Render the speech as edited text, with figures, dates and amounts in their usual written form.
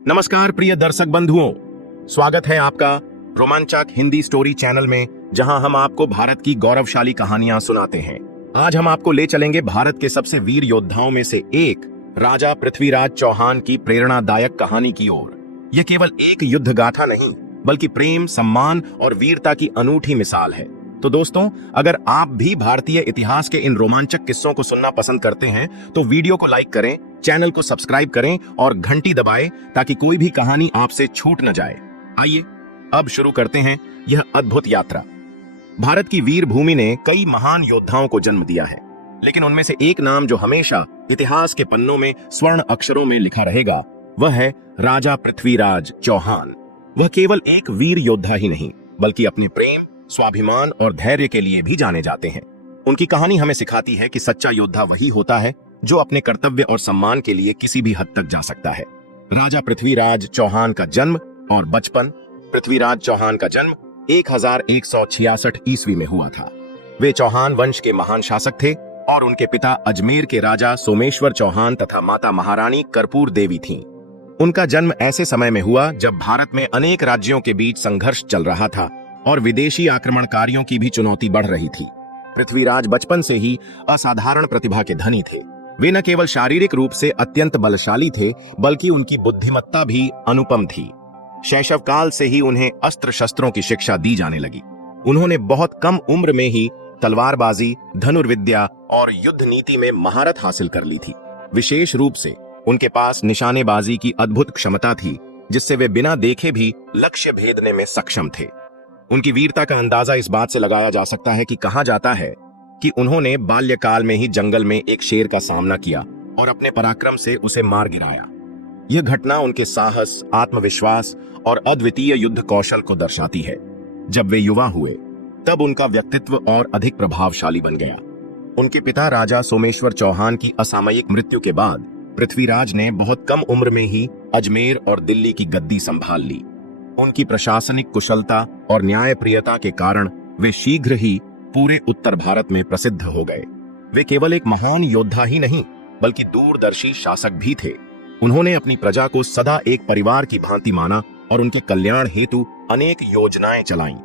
नमस्कार प्रिय दर्शक बंधुओं, स्वागत है आपका रोमांचक हिंदी स्टोरी चैनल में, जहां हम आपको भारत की गौरवशाली कहानियां सुनाते हैं। आज हम आपको ले चलेंगे भारत के सबसे वीर योद्धाओं में से एक राजा पृथ्वीराज चौहान की प्रेरणादायक कहानी की ओर। यह केवल एक युद्ध गाथा नहीं, बल्कि प्रेम, सम्मान और वीरता की अनूठी मिसाल है। तो दोस्तों, अगर आप भी भारतीय इतिहास के इन रोमांचक किस्सों को सुनना पसंद करते हैं तो वीडियो को लाइक करें, चैनल को सब्सक्राइब करें और घंटी दबाएं ताकि कोई भी कहानी आपसे छूट न जाए। आइए अब शुरू करते हैं यह अद्भुत यात्रा। भारत की वीर भूमि ने कई महान योद्धाओं को जन्म दिया है, लेकिन उनमें से एक नाम जो हमेशा इतिहास के पन्नों में स्वर्ण अक्षरों में लिखा रहेगा, वह है राजा पृथ्वीराज चौहान। वह केवल एक वीर योद्धा ही नहीं, बल्कि अपने प्रेम, स्वाभिमान और धैर्य के लिए भी जाने जाते हैं। उनकी कहानी हमें सिखाती है कि सच्चा योद्धा वही होता है जो अपने कर्तव्य और सम्मान के लिए किसी भी हद तक जा सकता है। राजा पृथ्वीराज चौहान का जन्म और बचपन। पृथ्वीराज चौहान का जन्म 1166 ईस्वी में हुआ था। वे चौहान वंश के महान शासक थे और उनके पिता अजमेर के राजा सोमेश्वर चौहान तथा माता महारानी कर्पूर देवी थीं। उनका जन्म ऐसे समय में हुआ जब भारत में अनेक राज्यों के बीच संघर्ष चल रहा था और विदेशी आक्रमणकारियों की भी चुनौती बढ़ रही थी। पृथ्वीराज बचपन से ही असाधारण प्रतिभा के धनी थे। वे न केवल शारीरिक रूप से अत्यंत बलशाली थे, बल्कि उनकी बुद्धिमत्ता भी अनुपम थी। शैशव काल से ही उन्हें अस्त्र शस्त्रों की शिक्षा दी जाने लगी। उन्होंने बहुत कम उम्र में ही तलवारबाजी, धनुर्विद्या और युद्ध नीति में महारत हासिल कर ली थी। विशेष रूप से उनके पास निशानेबाजी की अद्भुत क्षमता थी, जिससे वे बिना देखे भी लक्ष्य भेदने में सक्षम थे। उनकी वीरता का अंदाजा इस बात से लगाया जा सकता है कि कहा जाता है कि उन्होंने बाल्यकाल में ही जंगल में एक शेर का सामना किया और अपने पराक्रम से उसे मार गिराया। यह घटना उनके साहस, आत्मविश्वास और अद्वितीय युद्ध कौशल को दर्शाती है। जब वे युवा हुए, तब उनका व्यक्तित्व और अधिक प्रभावशाली बन गया। उनके पिता राजा सोमेश्वर चौहान की असामयिक मृत्यु के बाद पृथ्वीराज ने बहुत कम उम्र में ही अजमेर और दिल्ली की गद्दी संभाल ली। उनकी प्रशासनिक कुशलता और न्यायप्रियता के कारण वे शीघ्र ही पूरे उत्तर भारत में प्रसिद्ध हो गए। वे केवल एक महान योद्धा ही नहीं, बल्कि दूरदर्शी शासक भी थे। उन्होंने अपनी प्रजा को सदा एक परिवार की भांति माना और उनके कल्याण हेतु अनेक योजनाएं चलाईं।